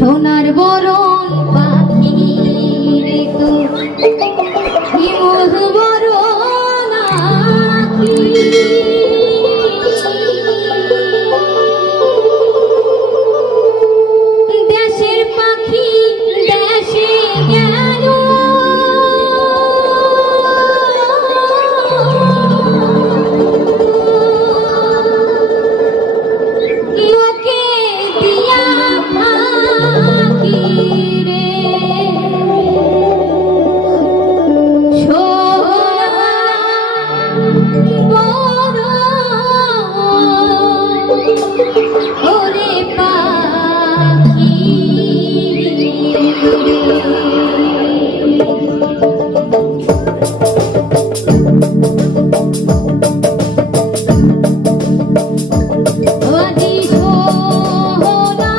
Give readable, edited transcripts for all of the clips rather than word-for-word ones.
সোনার বরণ পাখি রে তো কি মধু বরণ আখি দেশের পাখি দেশে গেল লোকে দিয়া ফাঁকি রে সোনা বরণ ওরে পাখি আজি সোনা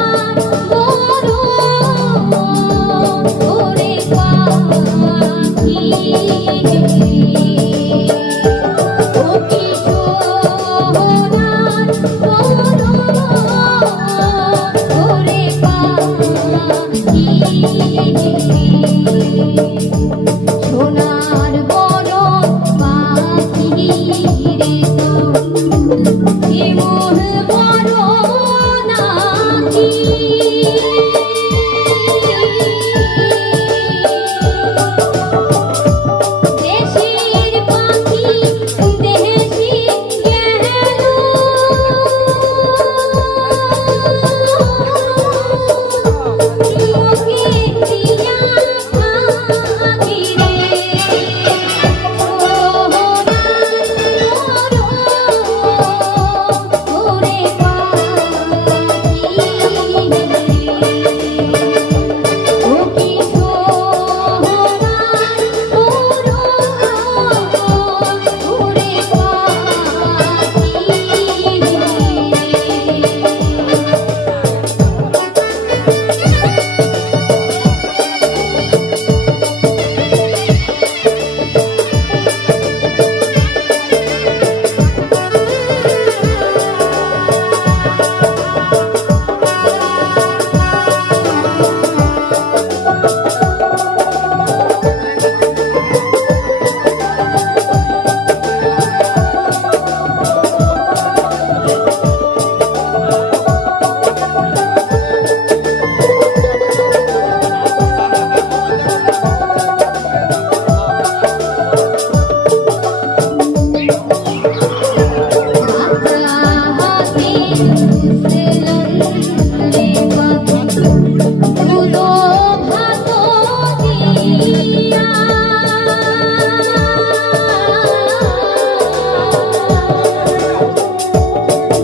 বরণ ওরে পাখি ও কি সোনা বরণ ওরে পাখি সোনার বরণ পাখি রে তো কি মোহ বরণ আখি দেশের পাখি দেশে গেল লোকে দিয়া ফাঁকি রে সোনার বরণ ওরে পাখি ও কি সোনার বরণ ওরে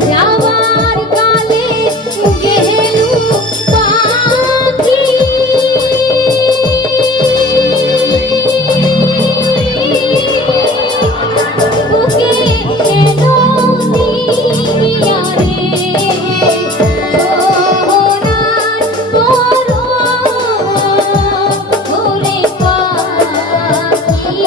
যাওয়ার কালে গেলু পাখি বুকে এলো দিয়া রে সোনার বরণ ওরে পাখি